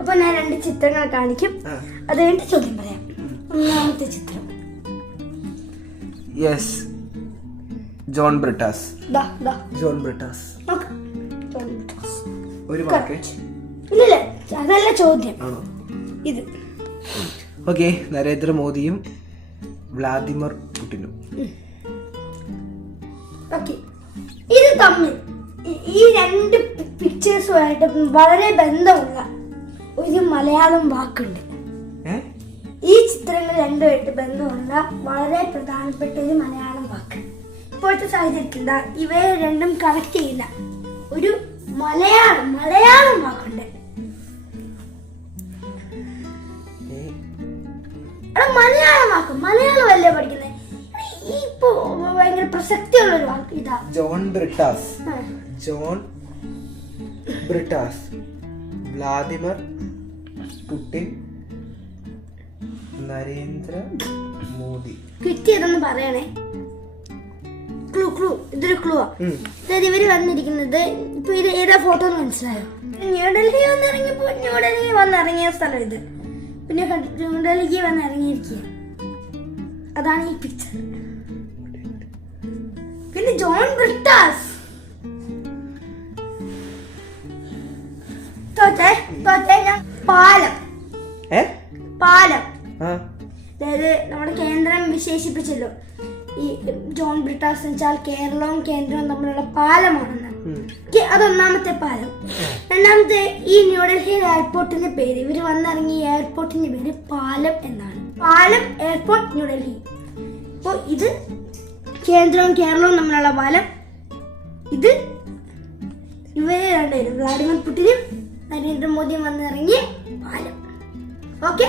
അപ്പൊ ഞാൻ 2 ചിത്രങ്ങൾ കാണിക്കും. അത് കഴിഞ്ഞിട്ട് ചോദ്യം പറയാം. ഒന്നാമത്തെ ചിത്രം യെസ്, ജോൺ ബ്രിട്ടാസ്. ജോൺ ബ്രിട്ടാസ്. ഒരു മാർക്ക്. ഇല്ല, അതല്ല ചോദ്യം. ഇത് ഓക്കെ, നരേന്ദ്രമോദിയും വ്ളാദിമിർ പുടിനും. ഓക്കെ, ഇത് തമ്മിൽ ഈ 2 പിക്ചേഴ്സുമായിട്ട് വളരെ ബന്ധമുള്ള ഒരു മലയാളം വാക്കുണ്ട്. ഈ ചിത്രങ്ങൾ 2മായിട്ട് ബന്ധമുള്ള വളരെ പ്രധാനപ്പെട്ട ഒരു മലയാളം വാക്ക്. ഇപ്പോഴത്തെ സാഹചര്യത്തിൽ ഇവയെ 2ഉം കണക്ട് ചെയ്യുന്ന ഒരു മലയാളം വാക്കുണ്ട്. മലയാളം അല്ലേ പഠിക്കുന്നത്? ഇപ്പൊ ഭയങ്കര പ്രസക്തിയുള്ള ഒരു വാക്ക് ഇതാ. ജോൺ ബ്രിട്ടാസ്. Vladimir Putin, Narendra Modi. കിട്ടിയതെന്ന് പറയണേ. ക്ലൂ ഇതൊരു ക്ലൂ ആ. ഇവര് വന്നിരിക്കുന്നത് ഇപ്പൊ ഇത് ഏതാ ഫോട്ടോ എന്ന് മനസ്സിലായോ? ന്യൂഡൽഹി വന്നിറങ്ങിയ സ്ഥലം ഇത്. പിന്നെ ന്യൂഡൽഹി വന്നിറങ്ങിയിരിക്കുക, അതാണ് ഈ പിക്ചർ. പിന്നെ ജോൺ ബ്രിട്ടാസ്. പാലം അതായത് നമ്മുടെ കേന്ദ്രം വിശേഷിപ്പിച്ചല്ലോ ഈ ജോൺ ബ്രിട്ടാസ് എന്ന് വെച്ചാൽ കേരളവും കേന്ദ്രവും തമ്മിലുള്ള പാലമാണെന്ന്. അതൊന്നാമത്തെ പാലം. രണ്ടാമത്തെ, ഈ ന്യൂഡൽഹി എയർപോർട്ടിന്റെ പേര്, ഇവര് വന്നിറങ്ങിയ എയർപോർട്ടിന്റെ പേര് പാലം എന്നാണ്. പാലം എയർപോർട്ട് ന്യൂഡൽഹി. അപ്പോ ഇത് കേന്ദ്രവും കേരളവും തമ്മിലുള്ള പാലം. ഇത് ഇവരെ 2 പേരും, വ്ളാദിമിർ പുടിനും നരേന്ദ്രമോദിയും വന്നിറങ്ങിയ പാലം. ഓക്കെ.